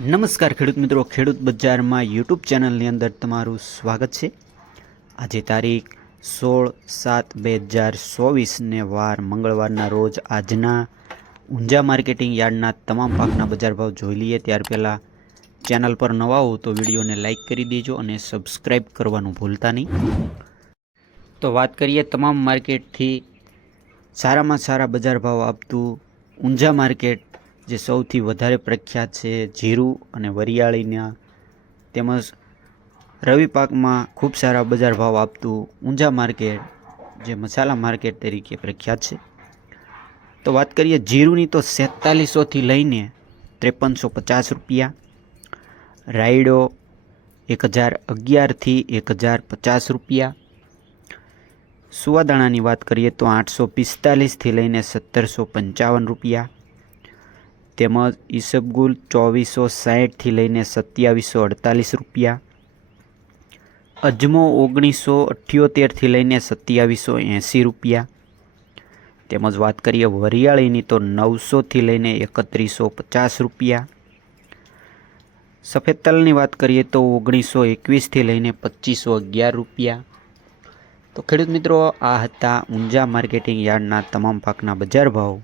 નમસ્કાર ખેડૂત મિત્રો, ખેડૂત બજારમાં યુટ્યુબ ચેનલની અંદર તમારું સ્વાગત છે। આજે તારીખ 16/7/2024 વાર મંગળવારના રોજ આજના ઊંઝા માર્કેટિંગ યાર્ડના તમામ પાકના બજાર ભાવ જોઈ લઈએ। ત્યાર પહેલાં ચેનલ પર નવા હો તો વિડીયોને લાઇક કરી દેજો અને સબસ્ક્રાઈબ કરવાનું ભૂલતા નહીં। તો વાત કરીએ તમામ માર્કેટથી સારામાં સારા બજાર ભાવ આપતું ઊંઝા માર્કેટ જે સૌથી વધારે પ્રખ્યાત છે જીરું અને વરિયાળીના તેમજ રવિ પાકમાં ખૂબ સારા બજાર ભાવ આપતું ઊંઝા માર્કેટ જે મસાલા માર્કેટ તરીકે પ્રખ્યાત છે। તો વાત કરીએ જીરુંની તો 4700થી લઈને 5350 રૂપિયા, રાયડો 1011થી 1050 રૂપિયા, સુવાદાણાની વાત કરીએ તો 845થી લઈને 1755 રૂપિયા, તેમજ ઈસબગુલ 2460થી લઈને 2748 રૂપિયા, અજમો 1978થી લઈને 2780 રૂપિયા, તેમજ વાત કરીએ વરિયાળીની તો 900થી લઈને 3150 રૂપિયા, સફેદ તલની વાત કરીએ તો 1921થી લઈને 2511 રૂપિયા। તો ખેડૂત મિત્રો, આ હતા ઊંઝા માર્કેટિંગ યાર્ડના તમામ પાકના બજાર ભાવ।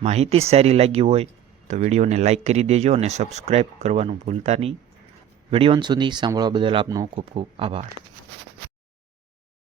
માહિતી સારી લાગી હોય તો વિડીયોને લાઇક કરી દેજો અને સબસ્ક્રાઈબ કરવાનું ભૂલતા નહીં। વિડીયો અંત સુધી સાંભળવા બદલ આપનો ખૂબ ખૂબ આભાર।